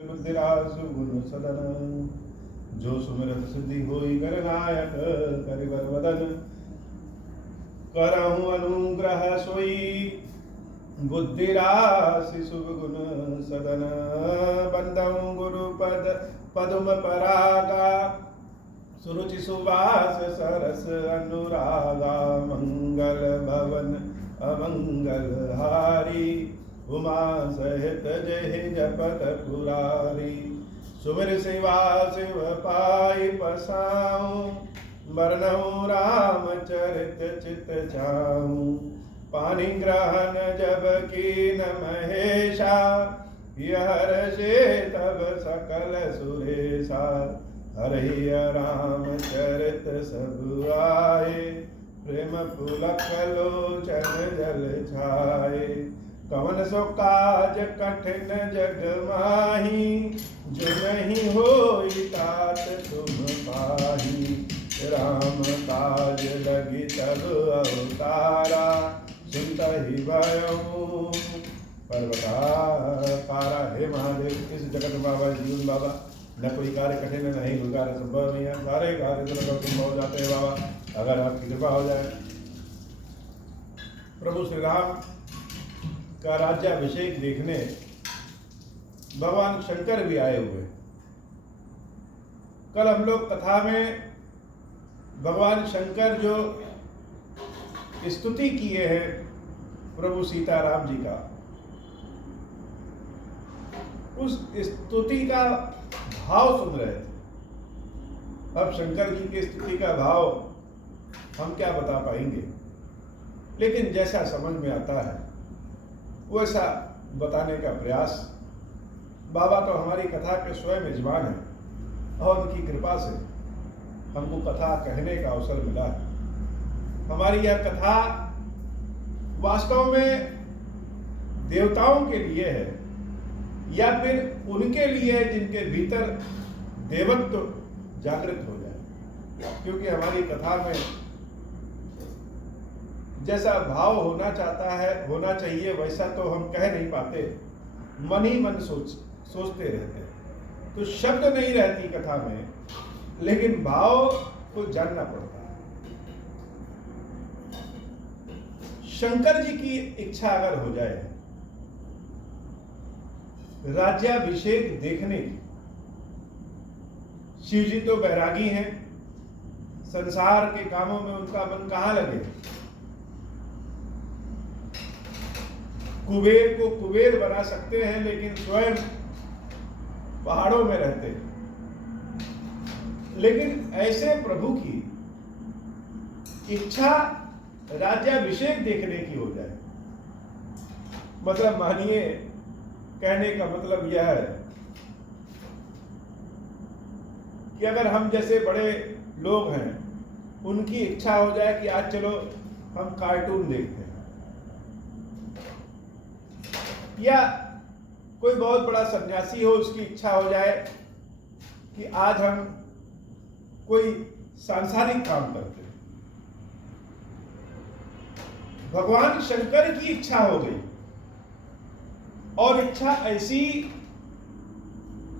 बुद्धिरासु गुण सदन जो सुमिरत सिद्धि होई गणनायक करिवर वदन करहु अनुग्रह सोई बुद्धिरासि शुभ गुण सदन बंदहु गुरुपद पदुम परागा सुरुचि सुवास सरस अनुरागा मंगल भवन अमंगल हारी उमा सहित जय जपत पुरारी सुमिर शिवा शिव पाई पसाऊं बरनऊं राम चरित चित छाऊं पानि ग्रहण जब कीन महेशा यह से तब सकल सुरेशा हरि राम चरित सब आए प्रेम पुलक लोचन जल छाए कवन सो काज कठिन जग माही जो नहीं होई तात तुम पाही राम काज लगी तब अवतारा सुनता ही भयऊ पर्वताकारा। हे महादेव, इस जगत बाबा जीवन बाबा न कोई कार्य कठिन नहीं, कोई कार्य संभव नहीं है, सारे कार्य संभव हो जाते हैं बाबा अगर आपकी कृपा हो जाए। प्रभु श्री राम का राज्याभिषेक देखने भगवान शंकर भी आए हुए। कल हम लोग कथा में भगवान शंकर जो स्तुति किए हैं प्रभु सीताराम जी का, उस स्तुति का भाव सुन रहे थे। अब शंकर जी की स्तुति का भाव हम क्या बता पाएंगे, लेकिन जैसा समझ में आता है वैसा बताने का प्रयास। बाबा तो हमारी कथा के स्वयं यजमान है और उनकी कृपा से हमको कथा कहने का अवसर मिला है। हमारी यह कथा वास्तव में देवताओं के लिए है या फिर उनके लिए जिनके भीतर देवत्व जागृत हो जाए, क्योंकि हमारी कथा में जैसा भाव होना चाहिए वैसा तो हम कह नहीं पाते, मन ही मन सोचते रहते हैं, तो शब्द नहीं रहती कथा में, लेकिन भाव को जानना पड़ता है। शंकर जी की इच्छा अगर हो जाए राज्याभिषेक देखने की, शिव जी तो बैरागी हैं, संसार के कामों में उनका मन कहाँ लगे। कुबेर को कुबेर बना सकते हैं लेकिन स्वयं पहाड़ों में रहते हैं। लेकिन ऐसे प्रभु की इच्छा राज्याभिषेक देखने की हो जाए, मतलब मानिए, कहने का मतलब यह है कि अगर हम जैसे बड़े लोग हैं उनकी इच्छा हो जाए कि आज चलो हम कार्टून देखते हैं, या कोई बहुत बड़ा सन्यासी हो उसकी इच्छा हो जाए कि आज हम कोई सांसारिक काम करते हैं। भगवान शंकर की इच्छा हो गई, और इच्छा ऐसी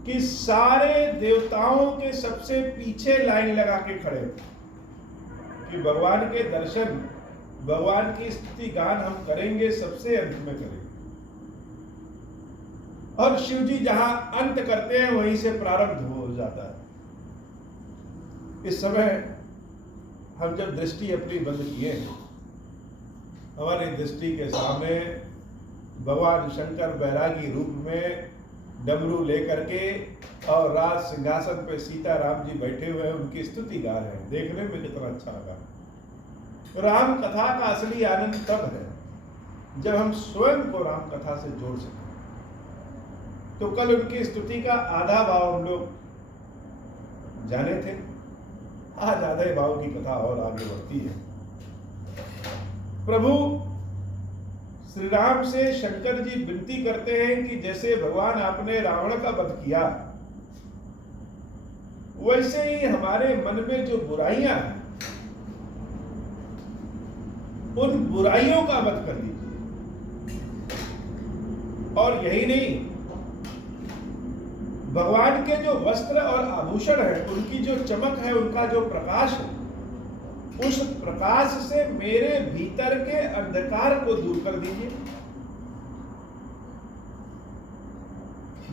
कि सारे देवताओं के सबसे पीछे लाइन लगा के खड़े कि भगवान के दर्शन, भगवान की स्तुति गान हम करेंगे, सबसे अंत में करेंगे। और शिव जी जहां अंत करते हैं वहीं से प्रारंभ हो जाता है। इस समय हम जब दृष्टि अपनी बंद किए हैं, हमारी दृष्टि के सामने भगवान शंकर बैरागी रूप में डमरू लेकर के और राज सिंहासन पे सीताराम जी बैठे हुए हैं, उनकी स्तुति गा रहे हैं। देखने में कितना अच्छा लगा। राम कथा का असली आनंद तब है जब हम स्वयं को राम कथा से जोड़ सकें। तो कल उनकी स्तुति का आधा भाव हम लोग जाने थे, आज आधे भाव की कथा और आगे बढ़ती है। प्रभु श्री राम से शंकर जी विनती करते हैं कि जैसे भगवान आपने रावण का वध किया, वैसे ही हमारे मन में जो बुराइयां हैं उन बुराइयों का वध कर दीजिए। और यही नहीं, भगवान के जो वस्त्र और आभूषण है, उनकी जो चमक है, उनका जो प्रकाश है, उस प्रकाश से मेरे भीतर के अंधकार को दूर कर दीजिए।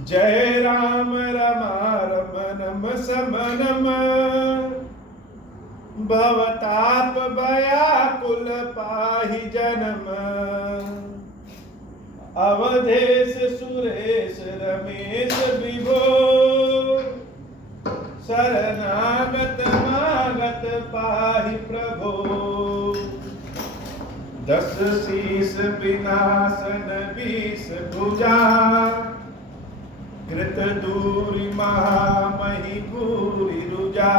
जय राम रमारमणम समनम भवताप व्याकुल पाहि जन्म अवधेश सुरेश रमेश विभो शरणागत मागत पाहि प्रभो। दस शीस विनाशन 20 भुजा कृत दूरी महामहि भूरि रुजा।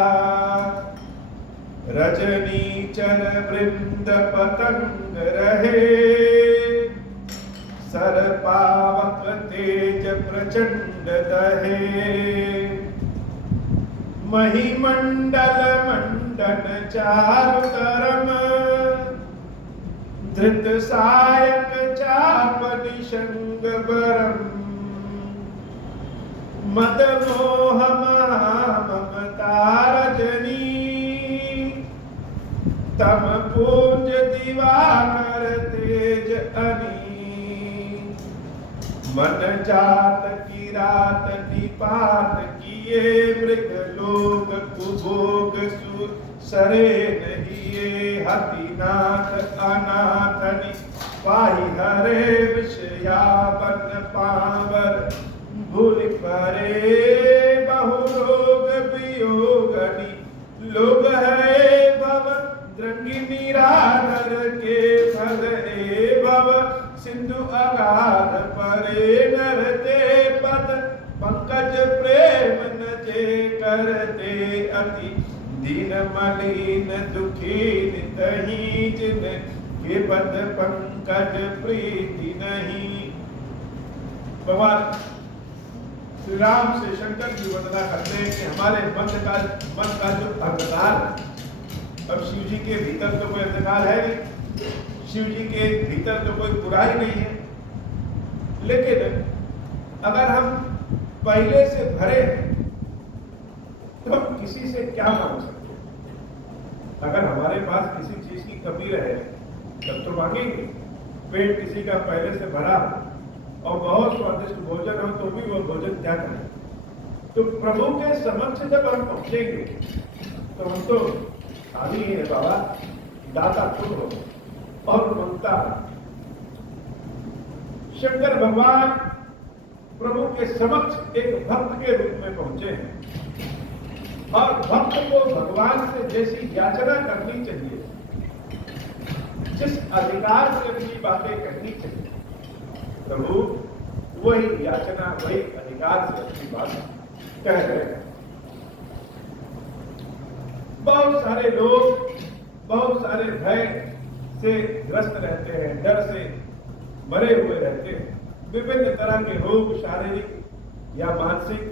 रजनी चर वृंद पतंग रहे सर पावक तेज प्रचंड दहे। महिमंडल मंडन चारु तरम धृत सायक चाप निशंग बरम। मद मोह ममता रजनी तम पूज दिवाकर तेज अनी। मन जात की रात निपात किए मृग लोक कुभोग सरे नहीं। हतिनाथ अनाथनि पाहि हरे विषयावन पावर भूल परे। बहु रोग वियोगनि लोग है भव द्रंगिनी राधर के फल ए भव सिंधु अगाध परे। नरते पद पंकज प्रेम नचे करते अति दीन मलिन दुखी तही जिन के पद पंकज प्रीति नहीं। भगवान श्री राम से शंकर की वंदना करते हैं कि हमारे मन का जो अंधकार, अब शिव जी के भीतर तो कोई अंधकार है नहीं, शिव जी के भीतर तो कोई बुराई नहीं है, लेकिन अगर हम पहले से भरे तो हम किसी से क्या मांग सकते हैं? अगर हमारे पास किसी चीज की कमी रहे तब तो मांगेंगे। पेट किसी का पहले से भरा और बहुत स्वादिष्ट भोजन हो तो भी वो भोजन त्याग करें। तो प्रभु के समक्ष जब हम पहुंचेंगे तो हम तो खाली है बाबा, दाता तुम हो और ममता। शंकर भगवान प्रभु के समक्ष एक भक्त के रूप में पहुंचे हैं और भक्त को भगवान से जैसी याचना करनी चाहिए, जिस अधिकार से अपनी बातें कहनी चाहिए, प्रभु वही याचना वही अधिकार से अपनी बात कह रहे हैं। बहुत सारे लोग बहुत सारे भय से ग्रस्त रहते हैं, डर से मरे हुए रहते हैं, विभिन्न तरह के रोग, शारीरिक या मानसिक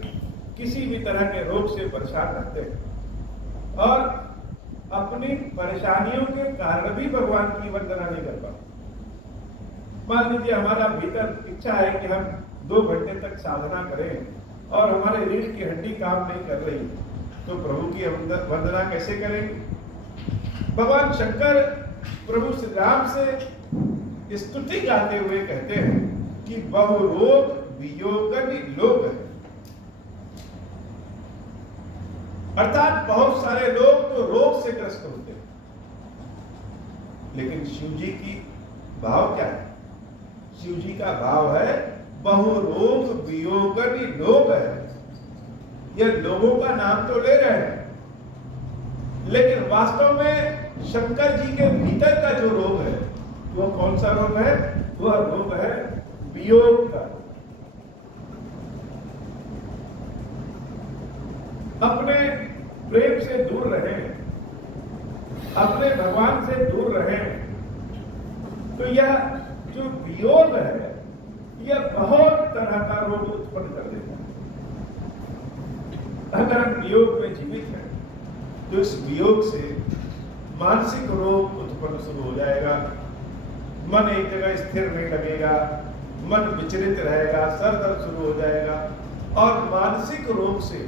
किसी भी तरह के रोग से परेशान रहते हैं और अपनी परेशानियों के कारण भी भगवान की वंदना नहीं कर पाते। मान लीजिए हमारा भीतर इच्छा है कि हम 2 घंटे तक साधना करें और हमारे रीढ़ की हड्डी काम नहीं कर रही, तो प्रभु की वंदना कैसे करेंगे? भगवान शंकर प्रभु श्री राम से स्तुति गाते हुए कहते हैं कि बहु रोग वियोगनि लोग है, अर्थात बहुत सारे लोग तो रोग से ग्रस्त होते हैं, लेकिन शिव जी की भाव क्या है? शिव जी का भाव है बहु रोग वियोगनि लोग है। ये लोगों का नाम तो ले रहे हैं, लेकिन वास्तव में शंकर जी के भीतर का जो रोग है वो कौन सा रोग है? वह रोग है वियोग का। अपने प्रेम से दूर रहें, अपने भगवान से दूर रहें, तो यह जो वियोग है यह बहुत तरह का रोग उत्पन्न कर देता है। अगर हम वियोग में जीवित हैं तो इस वियोग से मानसिक रोग उत्पन्न शुरू हो जाएगा, मन एक जगह स्थिर नहीं लगेगा, मन विचलित रहेगा, सर दर्द शुरू हो जाएगा, और मानसिक रोग से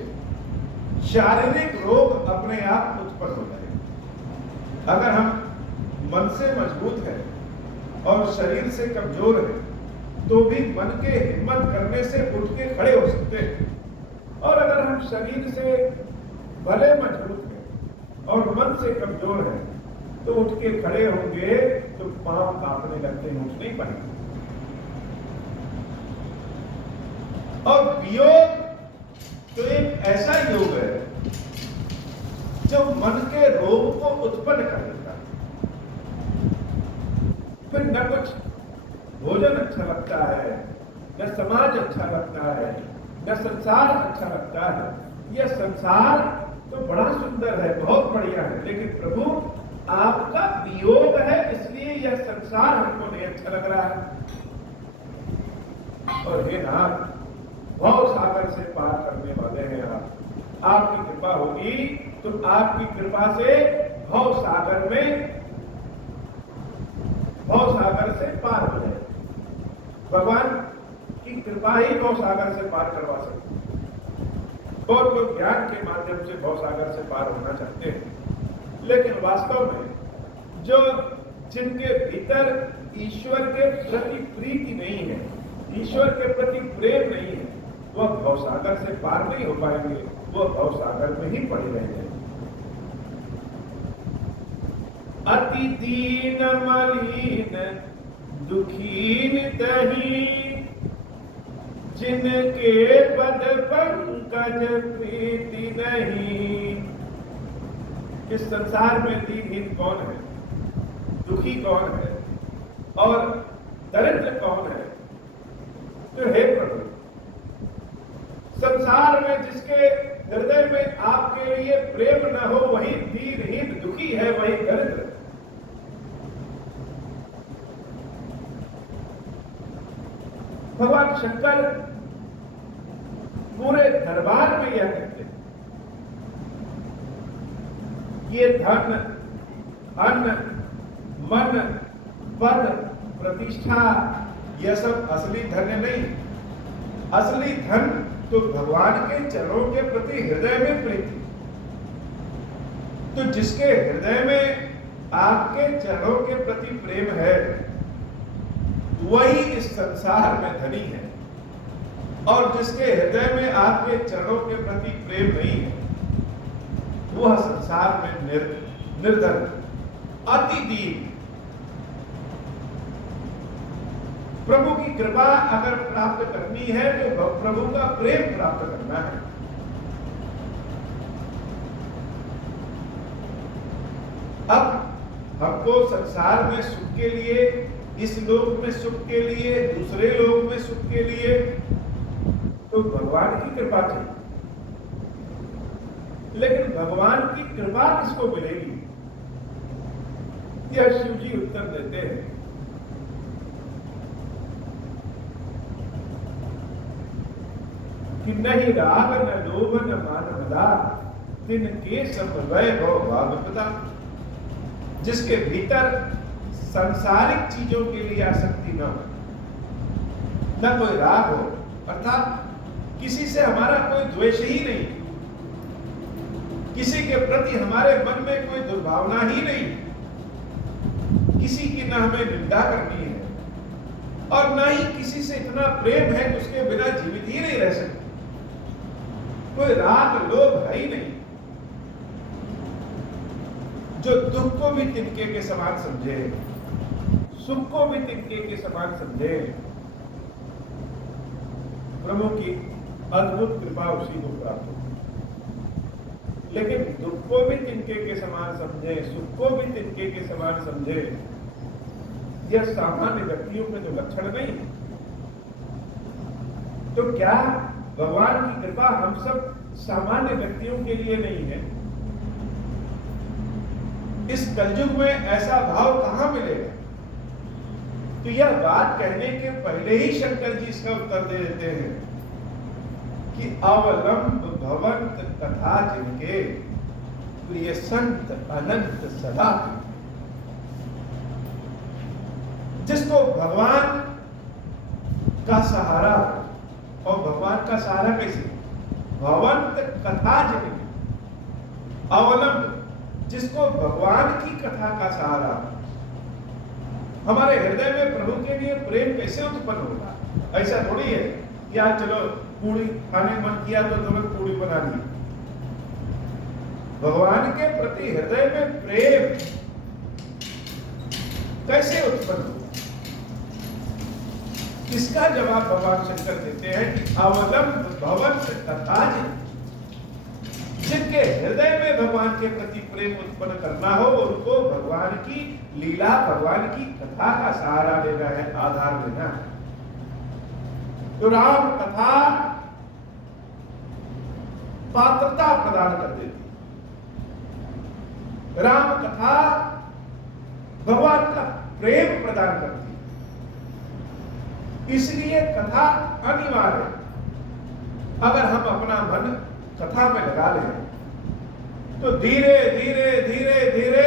शारीरिक रोग अपने आप उत्पन्न हो जाएंगे। अगर हम मन से मजबूत हैं और शरीर से कमजोर हैं तो भी मन के हिम्मत करने से उठ के खड़े हो सकते हैं, और अगर हम शरीर से भले मजबूत हैं और मन से कमजोर हैं तो उठ के खड़े होंगे तो पांव कांपने लगते हैं, उठ नहीं पाएंगे। और वियोग तो एक ऐसा योग है जो मन के रोग को उत्पन्न कर देता है। फिर न कुछ भोजन अच्छा लगता है, न समाज अच्छा लगता है, न संसार अच्छा लगता है। यह संसार तो बड़ा सुंदर है, बहुत बढ़िया है, लेकिन प्रभु आपका वियोग है, इसलिए यह संसार हमको नहीं अच्छा लग रहा है। और हे नाथ, भव सागर से पार करने वाले हैं आप, आपकी कृपा होगी तो आपकी कृपा से भव सागर से पार हो जाए। भगवान की कृपा ही भव सागर से पार करवा सकती है। बहुत लोग ज्ञान के माध्यम से भव सागर से पार होना चाहते हैं, लेकिन वास्तव में जिनके भीतर ईश्वर के प्रति प्रीति नहीं है, ईश्वर के प्रति प्रेम नहीं है, वह भवसागर से पार नहीं हो पाएंगे, वह भवसागर में ही पड़े रह जाएंगे। अति दीन मलीन दुखीन तही, जिनके पद पंकज प्रीति नहीं। इस संसार में दीनहीन कौन है, दुखी कौन है और दरिद्र कौन है? तो हे प्रभु, संसार में जिसके हृदय में आपके लिए प्रेम न हो वही दीनहीन दुखी है, वही दरिद्र। भगवान शंकर पूरे दरबार में यह कहते हैं, ये धन अन्न मन पद प्रतिष्ठा यह सब असली धन नहीं। असली धन तो भगवान के चरणों के प्रति हृदय में प्रीति। तो जिसके हृदय में आपके चरणों के प्रति प्रेम है वही इस संसार में धनी है, और जिसके हृदय में आपके चरणों के प्रति प्रेम नहीं है वह संसार में निर्धन, अति दीन। प्रभु की कृपा अगर प्राप्त करनी है तो प्रभु का प्रेम प्राप्त करना है। अब हमको संसार में सुख के लिए, इस लोक में सुख के लिए, दूसरे लोक में सुख के लिए तो भगवान की कृपा चाहिए। लेकिन भगवान की कृपा किसको मिलेगी? यह शिव जी उत्तर देते हैं कि नहीं राग न लोभ न मान मदा, तिनके सब वैभव भागवता। जिसके भीतर सांसारिक चीजों के लिए आसक्ति न हो, न कोई राग हो, अर्थात किसी से हमारा कोई द्वेष ही नहीं, किसी के प्रति हमारे मन में कोई दुर्भावना ही नहीं, किसी की न हमें निंदा करनी है और न ही किसी से इतना प्रेम है कि उसके बिना जीवित ही नहीं रह सकते। कोई राग लोभ है ही नहीं। जो दुख को भी तिनके के समान समझे, सुख को भी तिनके के समान समझे, प्रभु की अद्भुत कृपा उसी को प्राप्त हो। लेकिन दुख को भी तिनके के समान समझे, सुख को भी तिनके के समान समझे, यह सामान्य व्यक्तियों में तो लक्षण नहीं। तो क्या भगवान की कृपा हम सब सामान्य व्यक्तियों के लिए नहीं है? इस कलयुग में ऐसा भाव कहां मिलेगा? तो यह बात कहने के पहले ही शंकर जी इसका उत्तर दे देते हैं कि अवलंब भवंत कथा जिनके, प्रिय संत अनंत सदा। जिसको भगवान का सहारा, और भगवान का सहारा कैसे? भवंत कथा जिनके, अवलंब, जिसको भगवान की कथा का सहारा। हमारे हृदय में प्रभु के लिए प्रेम कैसे उत्पन्न होगा? ऐसा थोड़ी है कि आज चलो पूरी खाने मन किया तो तुरंत पूरी बना ली। भगवान के प्रति हृदय में प्रेम कैसे उत्पन्न होगा? इसका जवाब भगवान शंकर देते हैं कि अवलंब भवंत कथा जिनके हृदय में भगवान के प्रति प्रेम उत्पन्न करना हो, उनको भगवान की लीला, भगवान की कथा का सहारा लेना है, आधार लेना है। तो राम कथा पात्रता प्रदान कर देती, राम कथा भगवान का प्रेम प्रदान करती। इसलिए कथा अनिवार्य है। अगर हम अपना मन कथा में लगा लें तो धीरे धीरे धीरे धीरे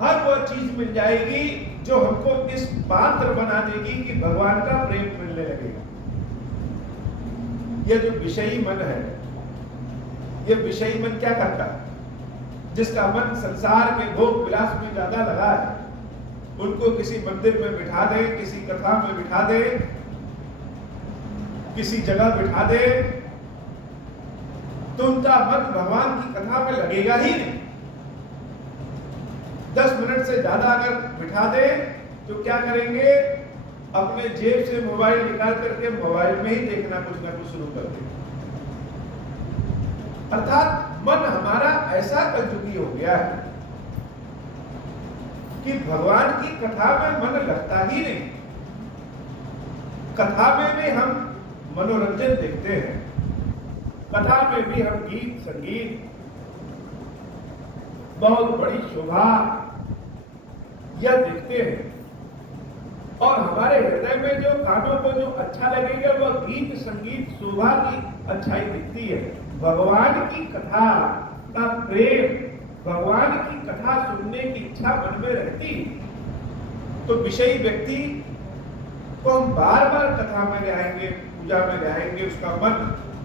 हर वो चीज मिल जाएगी जो हमको इस पात्र बना देगी कि भगवान का प्रेम मिलने लगेगा। ये जो विषयी मन है, ये विषयी मन क्या करता है? जिसका मन संसार के भोग विलास में ज्यादा लगा है, उनको किसी मंदिर में बिठा दे, किसी कथा में बिठा दे, किसी जगह बिठा दे, तो उनका मन भगवान की कथा में लगेगा ही नहीं। 10 मिनट से ज्यादा अगर बिठा दे तो क्या करेंगे? अपने जेब से मोबाइल निकाल करके मोबाइल में ही देखना कुछ ना कुछ शुरू कर देंगे। अर्थात मन हमारा ऐसा कलयुगी हो गया है कि भगवान की कथा में मन लगता ही नहीं। कथा में भी हम मनोरंजन देखते हैं, कथा में भी हम गीत संगीत, बहुत बड़ी शोभा यह देखते हैं, और हमारे हृदय में जो कानों को जो अच्छा लगेगा वह गीत संगीत शोभा की अच्छाई दिखती है। भगवान की कथा का प्रेम, भगवान की कथा सुनने की इच्छा मन में रहती तो विषयी व्यक्ति को हम बार बार कथा में ले आएंगे, पूजा में ले आएंगे, उसका मन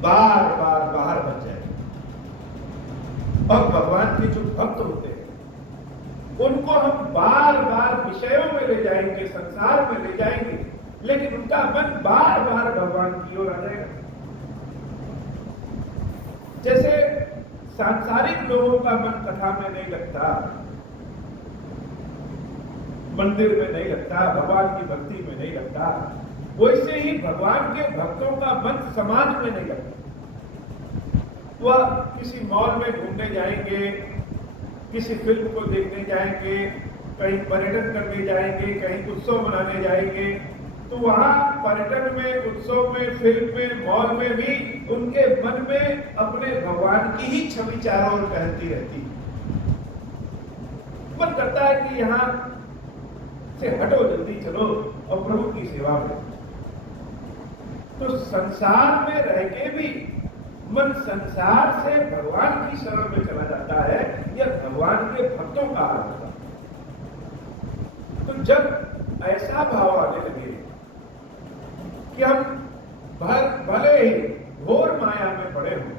बार बार बाहर बच जाएगा। और भगवान के जो भक्त होते हैं उनको हम बार बार विषयों में ले जाएंगे, संसार में ले जाएंगे, लेकिन उनका मन बार बार भगवान की ओर आ जाएगा। जैसे सांसारिक लोगों का मन कथा में नहीं लगता, मंदिर में नहीं लगता, भगवान की भक्ति में नहीं लगता, वैसे ही भगवान के भक्तों का मन समाज में नहीं लगता। वह किसी मॉल में घूमने जाएंगे, किसी फिल्म को देखने जाएंगे, कहीं पर्यटन करने जाएंगे, कहीं उत्सव मनाने जाएंगे, तो वहां पर्यटन में, उत्सव में, फिल्म में, मॉल में भी उनके मन में अपने भगवान की ही छवि चारों ओर टहलती रहती। मन करता है कि यहाँ से हटो, जल्दी चलो और प्रभु की सेवा में। तो संसार में रह के भी मन संसार से भगवान की शरण में चला जाता है, यह भगवान के भक्तों का हाल होता है। तो जब ऐसा भाव आने लगे कि हम भले ही घोर माया में पड़े हों,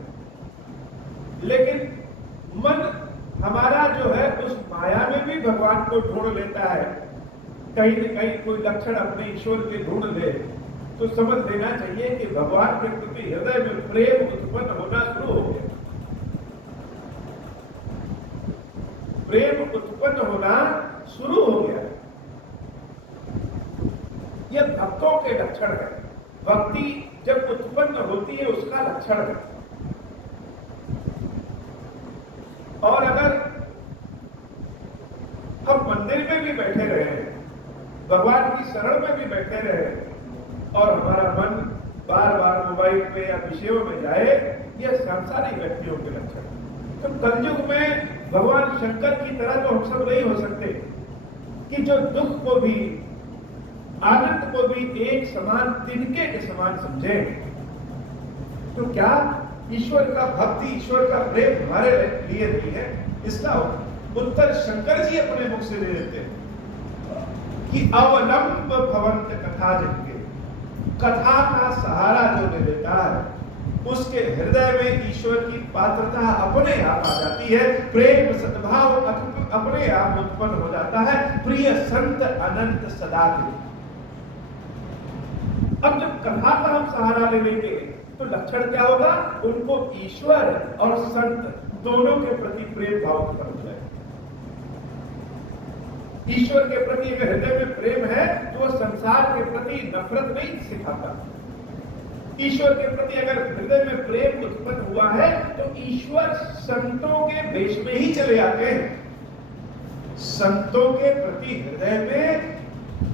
लेकिन मन हमारा जो है उस माया में भी भगवान को ढूंढ लेता है, कहीं न कहीं कोई लक्षण अपने ईश्वर के ढूंढ ले, तो समझ लेना चाहिए कि भगवान के प्रति हृदय में प्रेम उत्पन्न होना शुरू हो गया। प्रेम उत्पन्न होना शुरू हो गया। यह भक्तों के लक्षण है। भक्ति जब उत्पन्न होती है उसका लक्षण है। और अगर हम मंदिर में भी बैठे रहे, भगवान की शरण में भी बैठे रहे और हमारा मन बार बार मोबाइल पे या विषयों में जाए, यह सांसारिक व्यक्तियों के लक्षण है। तो कलयुग में भगवान शंकर की तरह तो हम सब नहीं हो सकते कि जो दुख को भी आनंद को भी एक समान तिनके के समान समझे। तो क्या ईश्वर का भक्ति, ईश्वर का प्रेम हमारे लिए नहीं है? इसका उत्तर शंकर जी अपने मुख से दे देते हैं कि अवलंब भवंत कथा जिनके, कथा का सहारा जो ले लेता है उसके हृदय में ईश्वर की पात्रता अपने आप आ जाती है, प्रेम सद्भाव अपने आप उत्पन्न हो जाता है। प्रिय संत अनंत सदा के। अब जब कथा का हम सहारा ले लेंगे तो लक्षण क्या होगा? उनको ईश्वर और संत दोनों के प्रति प्रेम भाव उत्पन्न हो जाएगा। ईश्वर के प्रति अगर हृदय में प्रेम है तो वह संसार के प्रति नफरत नहीं सिखाता। ईश्वर के प्रति अगर हृदय में प्रेम उत्पन्न हुआ है तो ईश्वर संतों के भेष में ही चले आते हैं। संतों के प्रति हृदय में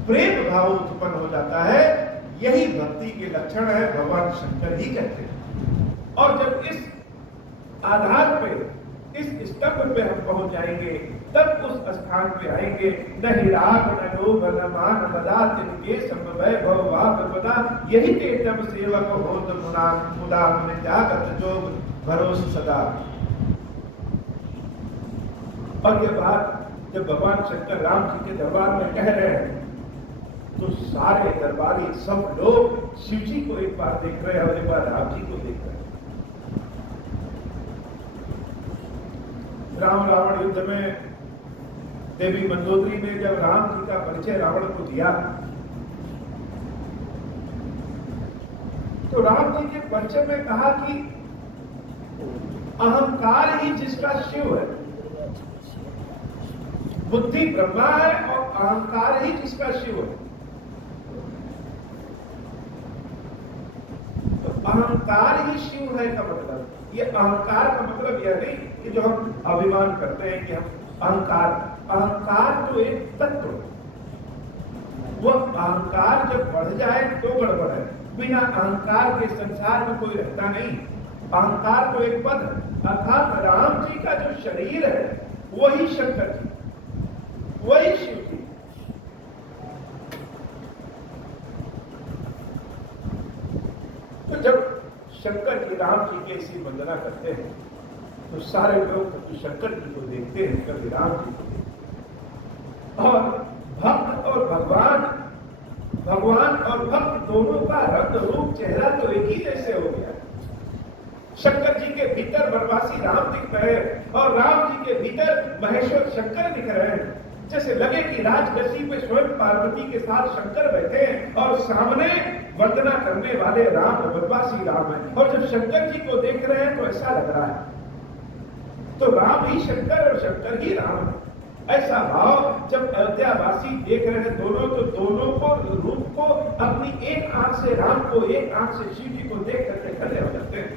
प्रेम भाव उत्पन्न हो जाता है। यही भक्ति के लक्षण है, भगवान शंकर ही कहते हैं। और जब इस आधार पे, इस स्तंभ पे हम पहुंच जाएंगे तब उस स्थान पे आएंगे। न हिराग न लोभ न मान मदा तिनके समवैभव वापदा, यही ते तब सेवक होत मुदा मुनि त्यागत जोग भरोस सदा। और ये बात जब भगवान शंकर राम जी के दरबार में कह रहे हैं तो सारे दरबारी सब लोग शिव जी को एक बार देख रहे हैं और एक बार राम जी को देख रहे हैं। राम रावण युद्ध में देवी मंदोदरी ने जब राम जी का परिचय रावण को दिया तो राम जी के परिचय में कहा कि अहंकार ही जिसका शिव है, बुद्धि ब्रह्मा है और अहंकार ही जिसका शिव है। तो अहंकार ही शिव है का मतलब, ये अहंकार का मतलब यह नहीं कि जो हम अभिमान करते हैं कि हम अहंकार तो एक तत्व, वो अहंकार जब बढ़ जाए तो गड़बड़ है। बिना अहंकार के संसार में कोई रहता नहीं। अहंकार तो एक पद है, अर्थात राम जी का जो शरीर है वही शंकर जी, वही शिव जी। तो जब शंकर जी राम जी की ऐसी वंदना करते हैं तो सारे लोग कभी शंकर जी को देखते हैं, कभी राम जी को देखते हैं। और भक्त और भगवान और भक्त दोनों का रंग रूप चेहरा तो एक ही जैसे हो गया। शंकर जी के भीतर वनवासी राम दिख रहे हैं और राम जी के भीतर महेश्वर शंकर दिख रहे हैं। जैसे लगे कि राजगद्दी पे स्वयं पार्वती के साथ शंकर बैठे हैं और सामने वंदना करने वाले राम वनवासी राम हैं। और जब शंकर जी को देख रहे हैं तो ऐसा लग रहा है तो राम ही शंकर और शंकर ही राम है। ऐसा भाव जब अयोध्यावासी देख रहे हैं दोनों, तो दोनों को रूप को अपनी एक आंख से राम को, एक आंख से शिव जी को देख करके खड़े हो जाते हैं।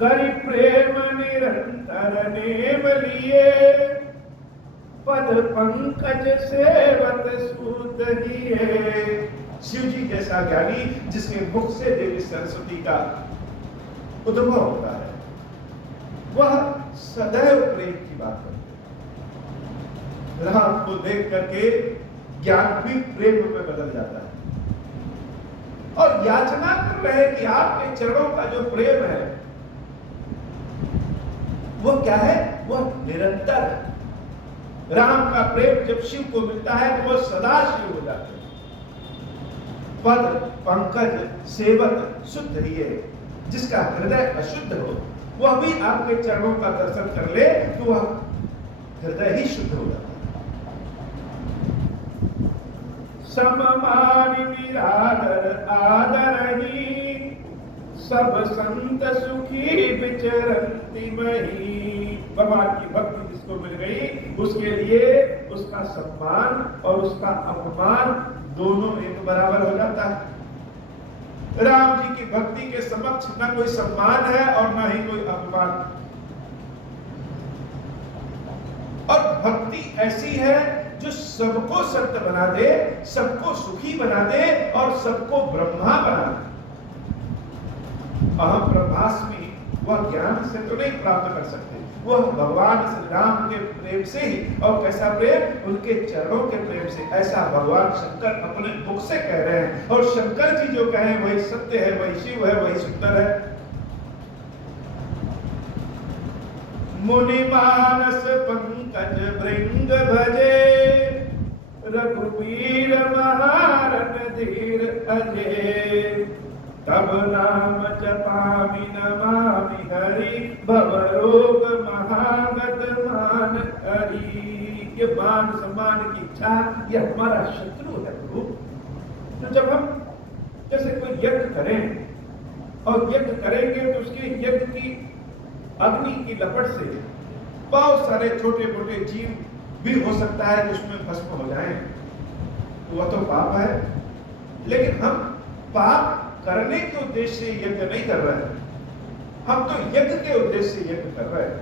करि प्रेम निरंतर नेम लिए, पद पंकज सेवत सूत दिए। शिव जी जैसा ज्ञानी जिसके मुख से देवी सरस्वती का उद्भव होता है, वह सदैव प्रेम की बात करते हैं। राम को देख करके ज्ञान भी प्रेम में बदल जाता है और याचना कर रहे हैं कि आपके चरणों का जो प्रेम है वो क्या है? वह निरंतर है। राम का प्रेम जब शिव को मिलता है तो वह सदा शिव हो जाते हैं। पद पंकज सेवक शुद्ध ही, जिसका हृदय अशुद्ध हो वह भी आपके चरणों का दर्शन कर ले तो वह हृदय ही शुद्ध हो जाता है। सममान निरादर आदर ही, सब संत सुखी विचरंती मही। भगवान की भक्ति जिसको मिल गई उसके लिए उसका सम्मान और उसका अपमान दोनों एक बराबर हो जाता है। राम जी की भक्ति के समक्ष न कोई सम्मान है और न ही कोई अपमान। और भक्ति ऐसी है जो सबको संत बना दे, सबको सुखी बना दे और सबको ब्रह्मा बना दे। अहम ब्रह्मास्मि वह ज्ञान से तो नहीं प्राप्त कर सकते, वह भगवान श्री राम के प्रेम से ही। और कैसा प्रेम? उनके चरणों के प्रेम से। ऐसा भगवान शंकर अपने मुख से कह रहे हैं और शंकर जी जो कहें वही सत्य है, वही शिव है, वही सुंदर है। मुनि मानस पंकज भृंग भजे, रघुवीर महारणधीर अजय, तब नाम जपामि नमामि हरि, भवरोग महागत मान हरि। ये मान सम्मान की इच्छा, ये हमारा शत्रु है प्रभु। तो जब हम जैसे कोई यज्ञ करें और यज्ञ करेंगे तो उसके यज्ञ की अग्नि की लपट से बहुत सारे छोटे मोटे जीव भी हो सकता है कि उसमें भस्म हो जाएं, वह तो पाप है। लेकिन हम पाप करने के उद्देश्य से यज्ञ नहीं कर रहे हैं, हम तो यज्ञ के उद्देश्य से यज्ञ कर रहे हैं।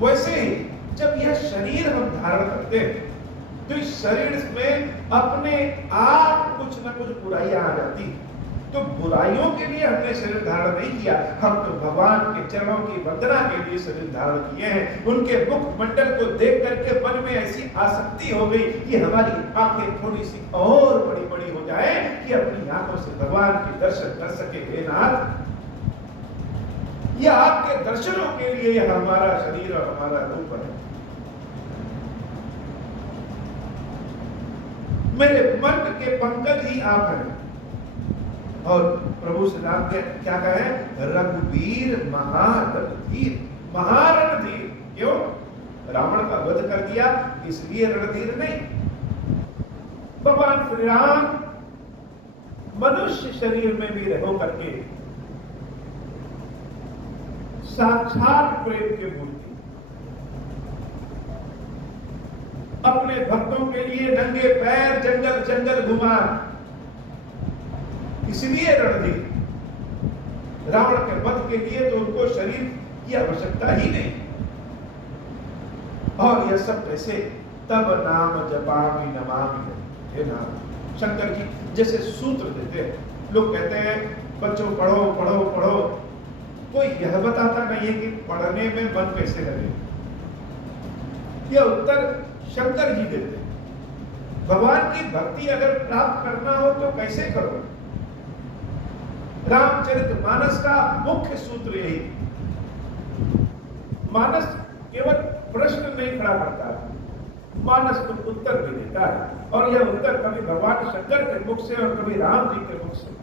वैसे ही जब यह शरीर हम धारण करते हैं तो इस शरीर में अपने आप कुछ न कुछ बुराइयां आ जाती हैं। तो बुराइयों के लिए हमने शरीर धारण नहीं किया, हम तो भगवान के चरणों की वंदना के लिए शरीर धारण किए हैं। उनके मुख मंडल को देख करके मन में ऐसी आसक्ति हो गई कि हमारी आंखें थोड़ी सी और बड़ी बड़ी हो जाए कि अपनी आंखों से भगवान के दर्शन कर सके। हे नाथ, यह आपके दर्शनों के लिए यह हमारा शरीर और हमारा रूप है। मेरे मन के पंकज ही आप हैं। और प्रभु श्री राम के क्या कहे, रघुवीर महारणधीर। महारणधीर क्यों? रावण का वध कर दिया इसलिए रणधीर नहीं। भगवान श्री राम मनुष्य शरीर में भी रहो करके साक्षात प्रेम के मूर्ति, अपने भक्तों के लिए नंगे पैर जंगल जंगल घुमा, इसलिए रणधीर। रावण के वध के लिए तो उनको शरीर की आवश्यकता ही नहीं। और यह सब कैसे? तब नाम जपामि नमामि। हे नाम, शंकर जी जैसे सूत्र देते हैं। लोग कहते हैं बच्चों पढ़ो पढ़ो पढ़ो, कोई यह बताता नहीं है कि पढ़ने में मन कैसे लगे। यह उत्तर शंकर जी देते हैं। भगवान की भक्ति अगर प्राप्त करना हो तो कैसे करो? रामचरितमानस का मुख्य सूत्र यही। मानस केवल प्रश्न नहीं खड़ा करता, मानस को उत्तर भी देता है। और यह उत्तर कभी भगवान शंकर के मुख से और कभी राम जी के मुख से।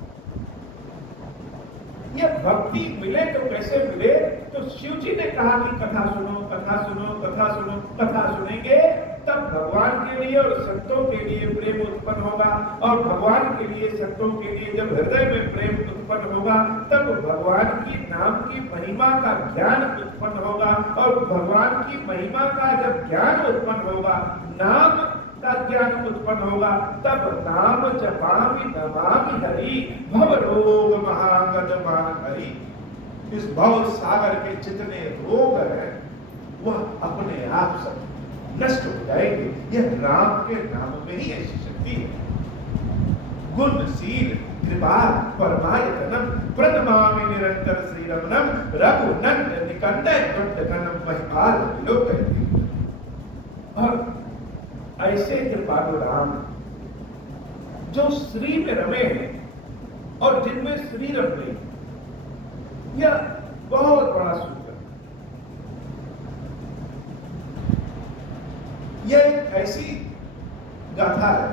यह भक्ति मिले तो कैसे मिले? तो शिव जी ने कहा कि कथा सुनो कथा सुनो कथा सुनो। कथा सुनेंगे तब भगवान के लिए और संतों के लिए प्रेम उत्पन्न होगा। और भगवान के लिए संतों के लिए जब हृदय में प्रेम उत्पन्न होगा तब भगवान की नाम की महिमा का ज्ञान उत्पन्न होगा। और भगवान की महिमा का जब ज्ञान उत्पन्न होगा, नाम का ज्ञान उत्पन्न होगा, तब नाम जपामि नमामि हरि, भवरोग महागत मान हरि। इस भव सागर के जितने रोग हैं वह अपने आप सब नष्ट हो जाएंगे। यह राम के नाम में ही ऐसी शक्ति है। गुणशील कृपाल परमायतनम प्रणमामि निरंतर श्री रमणम, रघुनंद निकंदन कंदकनम महिपाल विलोकयति। और ऐसे कृपालु राम जो श्री में रमे हैं और जिनमें श्री रम गई, यह बहुत बड़ा सूत्र है। यह एक ऐसी गाथा है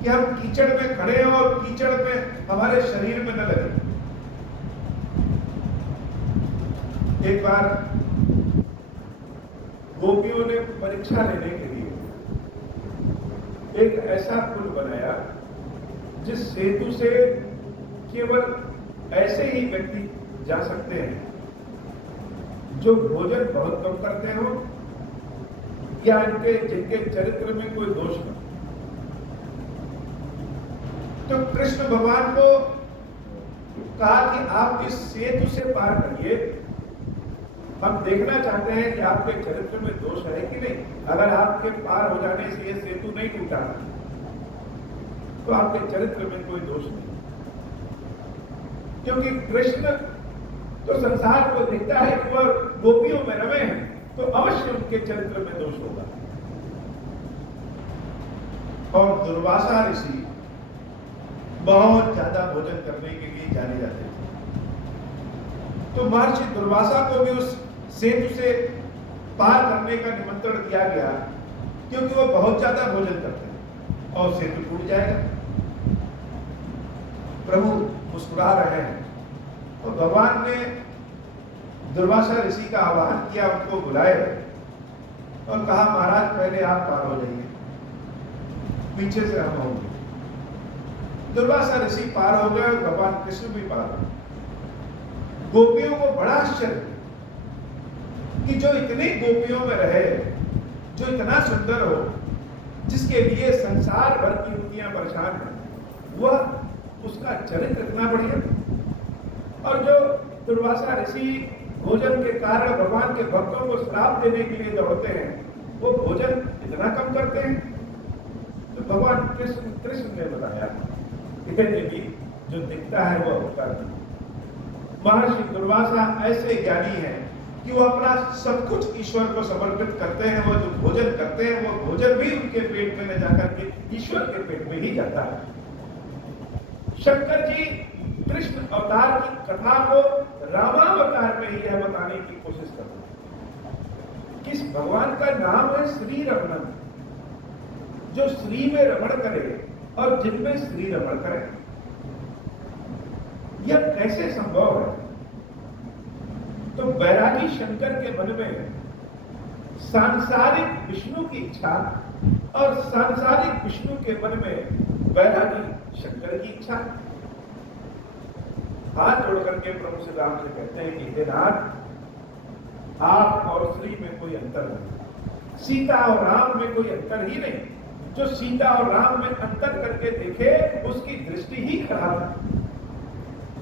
कि हम कीचड़ में खड़े हैं और कीचड़ में हमारे शरीर में न लगे। एक बार गोपियों ने परीक्षा लेने के लिए एक ऐसा पुल बनाया जिस सेतु से केवल ऐसे ही व्यक्ति जा सकते हैं जो भोजन बहुत कम करते हो या जिनके चरित्र में कोई दोष न। तो कृष्ण भगवान को कहा कि आप इस सेतु से पार करिए, हम देखना चाहते हैं कि आपके चरित्र में दोष है कि नहीं। अगर आपके पार हो जाने से यह सेतु नहीं टूटा तो आपके चरित्र में कोई दोष नहीं, क्योंकि कृष्ण तो संसार को देखता है कि वह गोपियों में रमे हैं, तो अवश्य उनके चरित्र में दोष होगा। और दुर्वासा ऋषि बहुत ज्यादा भोजन करने के लिए जाने जाते थे। तो महर्षि दुर्वासा को भी उस सेतु से पार करने का निमंत्रण दिया गया, क्योंकि वो बहुत ज्यादा भोजन करते हैं। और सेतु टूट जाएगा। प्रभु मुस्कुरा रहे हैं और भगवान ने दुर्वासा ऋषि का आह्वान किया, उनको बुलाए और कहा महाराज पहले आप पार हो जाइए, पीछे से हम होंगे। दुर्वासा ऋषि पार हो गए और भगवान कृष्ण भी पार हो गए। गोपियों को बड़ा आश्चर्य कि जो इतनी गोपियों में रहे, जो इतना सुंदर हो, जिसके लिए संसार भर की युवतियां परेशान हैं, वह उसका चरित्र इतना बढ़िया। और जो दुर्वासा ऋषि भोजन के कारण भगवान के भक्तों को श्राप देने के लिए दौड़ते हैं, वो भोजन इतना कम करते हैं। तो भगवान कृष्ण ने बताया कि जो दिखता है वो होता नहीं। महर्षि दुर्वासा ऐसे ज्ञानी हैं कि वो अपना सब कुछ ईश्वर को समर्पित करते हैं। वो जो भोजन करते हैं वो भोजन भी उनके पेट में न जाकर के ईश्वर के पेट में ही जाता है। शंकर जी कृष्ण अवतार की कथा को रामावतार में ही यह बताने की कोशिश करते हैं कि इस भगवान का नाम है श्री रमण, जो श्री में रमण करे और जिनमें श्री रमण करे। यह कैसे संभव है? तो बैरागी शंकर के मन में सांसारिक विष्णु की इच्छा और सांसारिक विष्णु के मन में बैरागी शंकर की इच्छा। हाथ जोड़ करके प्रभु श्री राम से कहते हैं कि हे नाथ, आप और श्री में कोई अंतर नहीं, सीता और राम में कोई अंतर ही नहीं। जो सीता और राम में अंतर करके देखे उसकी दृष्टि ही खराब है।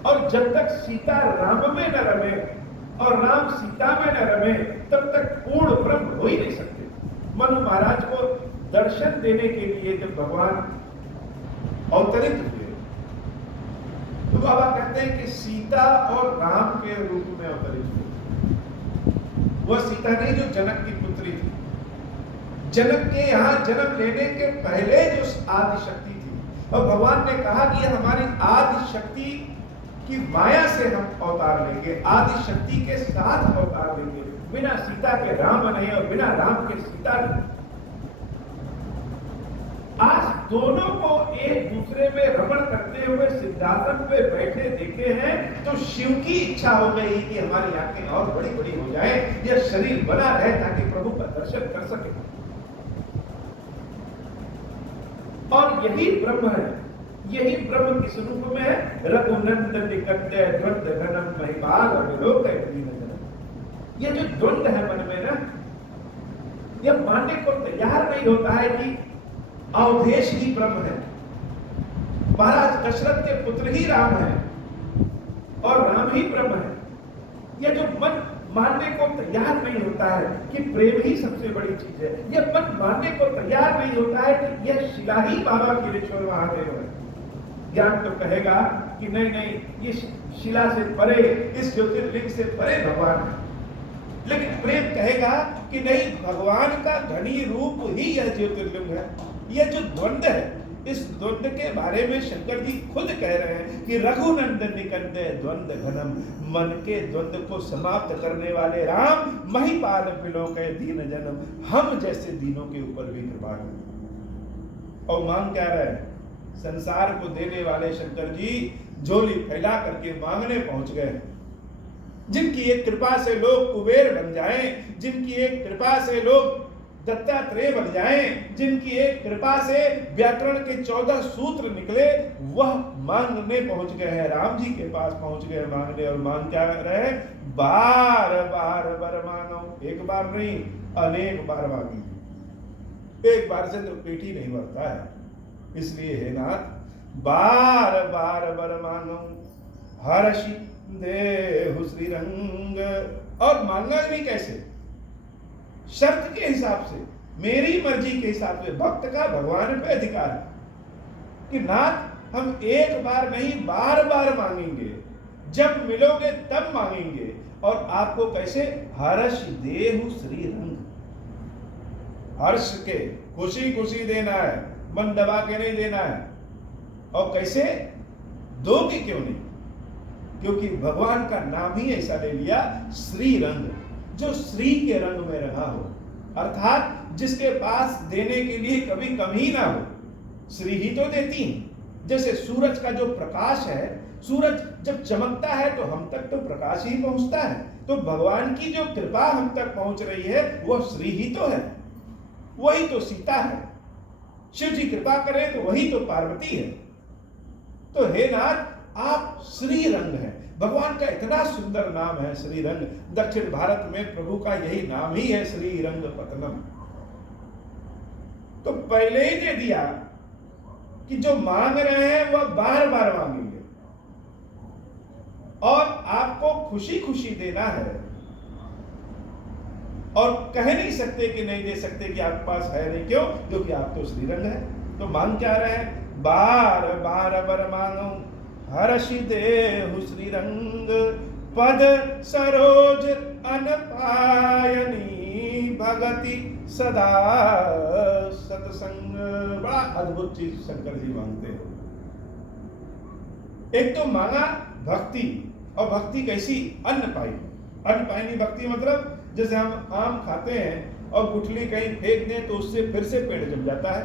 और जब तक सीता राम में न रमे और राम सीता में न रमे, तब तक पूर्ण ब्रह्म हो ही नहीं सकते। मनु महाराज को दर्शन देने के लिए जब भगवान अवतरित हुए, तो बाबा कहते हैं कि सीता और राम के रूप में अवतरित हुए। वह सीता नहीं जो जनक की पुत्री थी। जनक के यहाँ जन्म लेने के पहले जो आदि शक्ति थी, और भगवान ने कहा कि यह हमारी आदि शक्ति की माया से हम अवतार लेंगे, आदि शक्ति के साथ अवतार लेंगे। बिना सीता के राम नहीं और बिना राम के सीता नहीं। आज दोनों को एक दूसरे में रमण करते हुए सिंहासन पे बैठे देखे हैं, तो शिव की इच्छा हो गई कि हमारी आंखें और बड़ी बड़ी हो जाए, यह शरीर बना रहे ताकि प्रभु का दर्शन कर सके। और यही ब्रह्म है, यही ब्रह्म किस रूप में है? रघुनंदन निकटे द्वंद घनम महिमाल विलोक दीन। ये जो द्वंद है मन में ना, यह मानने को तैयार नहीं होता है कि अवधेश ही ब्रह्म है, महाराज दशरथ के पुत्र ही राम है और राम ही ब्रह्म है। यह जो मन मानने को तैयार नहीं होता है कि प्रेम ही सबसे बड़ी चीज है, यह मन मानने को तैयार नहीं होता है कि यह शिला ही बाबा गिरीश्वर महादेव है। ज्ञान तो कहेगा कि नहीं नहीं, ये शिला से परे, इस ज्योतिर्लिंग से परे भगवान है। लेकिन प्रेम कहेगा कि नहीं, भगवान का घनी रूप ही यह ज्योतिर्लिंग है। यह जो द्वंद है, इस द्वंद के बारे में शंकर जी खुद कह रहे हैं कि रघुनंदन निकंदे द्वंद घनम, मन के द्वंद को समाप्त करने वाले राम, महिपाल बिलोके दीन जन्म, हम जैसे दीनों के ऊपर भी कृपा करें। और मांग क्या रहे? संसार को देने वाले शंकर जी झोली फैला करके मांगने पहुंच गए। जिनकी एक कृपा से लोग कुबेर बन जाएं, जिनकी एक कृपा से लोग दत्तात्रेय बन जाएं, जिनकी एक कृपा से व्याकरण के 14 सूत्र निकले, वह मांगने पहुंच गए हैं, राम जी के पास पहुंच गए मांगने। और मांग क्या रहे हैं? बार बार वर मांगो। एक बार नहीं, अनेक बार मांगी। एक बार से तो पेट ही नहीं भरता है। इसलिए हे नाथ, बार बार वर मांगो, हर्षि देहु श्री रंग। और मांगा भी कैसे? शर्त के हिसाब से, मेरी मर्जी के हिसाब से। भक्त का भगवान पे अधिकार है कि नाथ हम एक बार नहीं बार बार मांगेंगे, जब मिलोगे तब मांगेंगे। और आपको कैसे? हर्ष देहु श्री रंग, हर्ष के, खुशी खुशी देना है, मन दबा के नहीं देना है। और कैसे दोगे? क्यों नहीं? क्योंकि भगवान का नाम ही ऐसा ले लिया, श्री रंग, जो श्री के रंग में रहा हो, अर्थात जिसके पास देने के लिए कभी कमी ना हो। श्री ही तो देती हैं। जैसे सूरज का जो प्रकाश है, सूरज जब चमकता है तो हम तक तो प्रकाश ही पहुंचता है। तो भगवान की जो कृपा हम तक पहुंच रही है वह श्री ही तो है, वही तो सीता है। शिव जी कृपा करें तो वही तो पार्वती है। तो हे नाथ, आप श्री रंग हैं। भगवान का इतना सुंदर नाम है श्री रंग। दक्षिण भारत में प्रभु का यही नाम ही है, श्री रंग पतनम। तो पहले ही दे दिया कि जो मांग रहे हैं वह बार बार मांगेंगे, और आपको खुशी खुशी देना है। और कह नहीं सकते कि नहीं दे सकते कि आपके पास है नहीं। क्यों? क्योंकि आप तो श्री रंग है। तो मांग क्या रहे हैं? बार बार बर मांगो हर्षि देहु श्री रंग, पद सरोज अनपायनी, भगति सदा सतसंग। बड़ा अद्भुत चीज शंकर जी मांगते हैं। एक तो मांगा भक्ति, और भक्ति कैसी? अन्नपायनी। अन्नपायनी भक्ति मतलब जैसे हम आम खाते हैं और गुठली कहीं फेंक दें तो उससे फिर से पेड़ जम जाता है,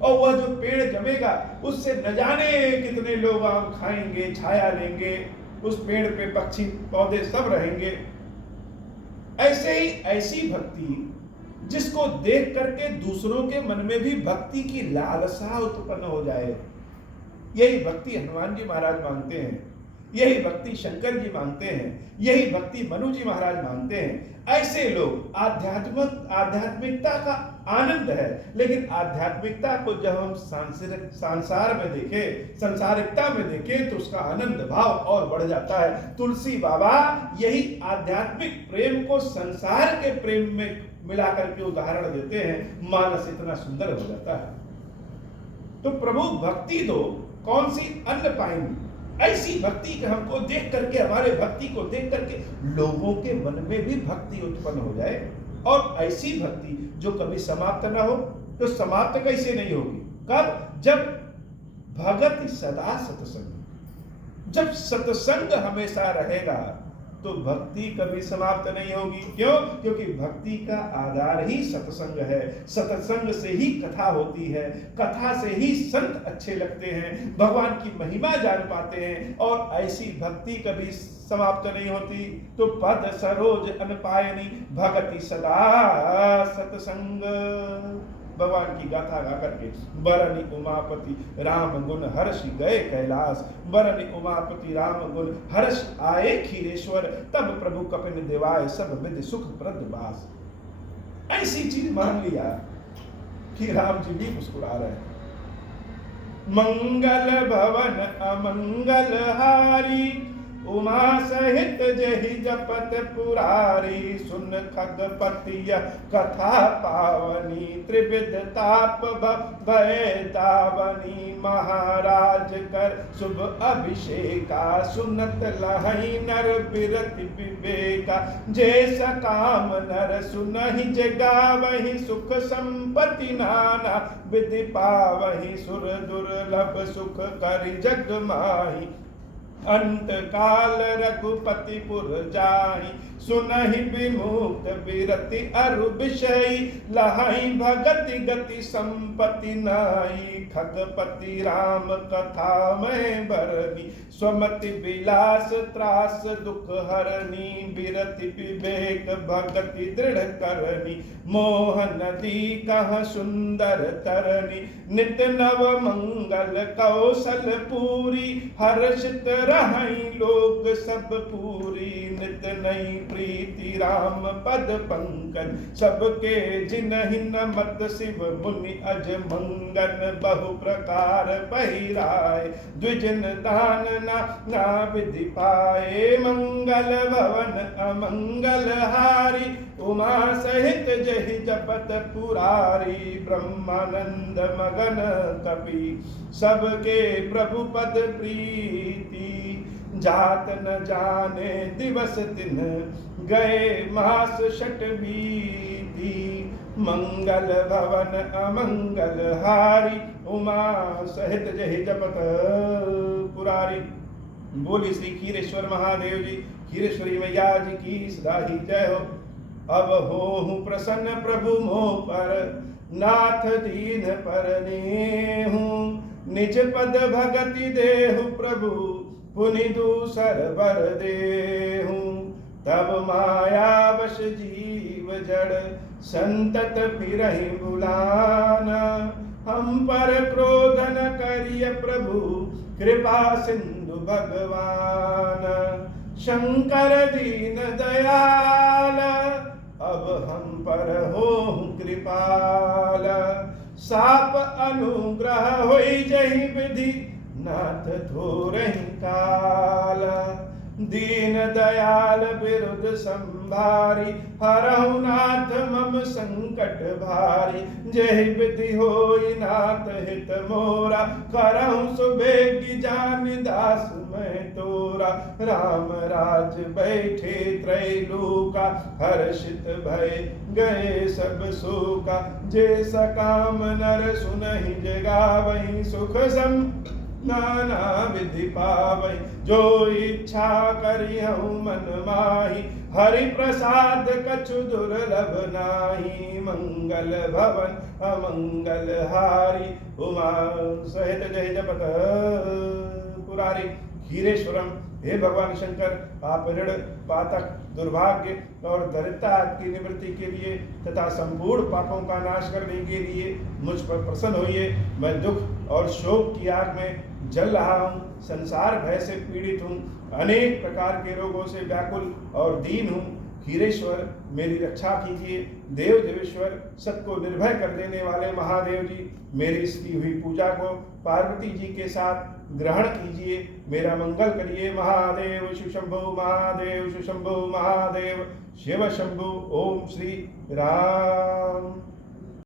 और वह जो पेड़ जमेगा उससे न जाने कितने लोग आम खाएंगे, छाया लेंगे, उस पेड़ पे पक्षी पौधे सब रहेंगे। ऐसे ही ऐसी भक्ति जिसको देख करके दूसरों के मन में भी भक्ति की लालसा उत्पन्न हो जाए, यही भक्ति हनुमान जी महाराज मांगते हैं, यही भक्ति शंकर जी मांगते हैं, यही भक्ति मनु जी महाराज मांगते हैं। ऐसे लोग आध्यात्मिकता का आनंद है, लेकिन आध्यात्मिकता को जब हम संसार में देखें, संसारिकता में देखें तो उसका आनंद भाव और बढ़ जाता है। तुलसी बाबा यही आध्यात्मिक प्रेम को संसार के प्रेम में मिलाकर के उदाहरण देते हैं, मानस इतना सुंदर हो जाता है। तो प्रभु भक्ति दो, कौन सी? अन्नपायनी। ऐसी भक्ति कि हमको देख करके, हमारे भक्ति को देख करके लोगों के मन में भी भक्ति उत्पन्न हो जाए, और ऐसी भक्ति जो कभी समाप्त ना हो। तो समाप्त कैसे नहीं होगी? कब? जब भगति सदा सत्संग, जब सत्संग हमेशा रहेगा तो भक्ति कभी समाप्त नहीं होगी। क्यों? क्योंकि भक्ति का आधार ही सत्संग है। सत्संग से ही कथा होती है, कथा से ही संत अच्छे लगते हैं, भगवान की महिमा जान पाते हैं, और ऐसी भक्ति कभी समाप्त नहीं होती। तो पद सरोज अनपायनी, भगति सदा सत्संग। भगवान की गाथा गा करके बरनि उमापति राम गुण हर्षि गए कैलाश, बरनि उमापति राम गुण हर्ष आए खीरेश्वर, तब प्रभु कपिन देवाय सब विधि सुख प्रद बास। ऐसी चीज मान लिया कि राम जी भी मुस्कुरा रहे हैं। मंगल भवन अमंगल हारी, उमा सहित जहि जपत पुरारी, सुन खगपतिय कथा पावनी, त्रिविध ताप भय दावनी, महाराज कर शुभ अभिषेका, सुनत लहई नर बिरति विवेका, जैसा काम नर सुनहि जगावहि, सुख संपत्ति नाना विधि पावहि, सुर दुर्लभ सुख करि जग माही, अंत काल रघुपति पुर जाई, सुनहि विमुक्त बिरति अरु विषयी, लहई भगति गति संपत्ति नाई, खगपति राम कथा में बरनी, स्वमति विलास त्रास दुख हरनी, बिरति विवेक भगति दृढ़ करनी, मोह नदी कह सुंदर तरनी, नित नव मंगल कौशल पूरी, हर्षित रहई लोक सब पूरी, नित नई प्रीति राम पद पंकज, सबके जिनहि नमत शिव मुनि अज मंगन, बहु प्रकार पहिराय, द्विजन दान ना विधि पाए, मंगल भवन अमंगल हारी, उमा सहित जहि जपत पुरारी, ब्रह्मानंद मगन कपि, सबके प्रभु पद प्रीति, जात न जाने दिवस दिन, गए मास शट बीती, मंगल भवन अमंगल हारी, उमा सहित जहि जपत पुरारी। बोली श्री खीरेश्वर महादेव जी, खीरेश्वरी मैया जी की सदा ही जय हो। अब होहु प्रसन्न प्रभु मोह पर, नाथ दीन पर नेहु, निज पद भगति देहु प्रभु, पुनि दूसर बर देहु। तब माया वश जीव जड़, संतत फिरहि बुलाना, हम पर क्रोध न करिय प्रभु, कृपा सिंधु भगवान। शंकर दीन दयाल, अब हम पर हो कृपाल, साप अनुग्रह होई जहि विधि, नाथ थोरहि काल। दीन दयाल विरुद्ध संभारी, हरहु नाथ मम संकट भारी। जहि विधि होई नाथ हित मोरा, करहु सुबेगी जान दास मैं तोरा। राम राज बैठे त्रैलोका, हर्षित भय गए सब शोका। जे सकाम नर सुनहि जगावहि, सुख सम नाना विधि पावै। जो इच्छा करिहु मन माही, हरि प्रसाद कछु दुर्लभ नाही। मंगल भवन अमंगल हारी, उमा सहित जय जपत पुरारी। क्षीरेश्वरम, हे भगवान शंकर, आप ऋण पातक दुर्भाग्य और दरिद्रता की निवृत्ति के लिए तथा संपूर्ण पापों का नाश करने के लिए मुझ पर प्रसन्न होइए। मैं दुख और शोक की आग में जल रहा हूँ, संसार भय से पीड़ित हूँ, अनेक प्रकार के रोगों से व्याकुल और दीन हूँ। क्षीरेश्वर, मेरी रक्षा कीजिए। देव देवेश्वर, सबको निर्भय कर देने वाले महादेव जी, मेरी इसकी हुई पूजा को पार्वती जी के साथ ग्रहण कीजिए, मेरा मंगल करिए। महादेव सुशंभु, महादेव सुशंभु, महादेव शिव शंभु। ओम श्री राम।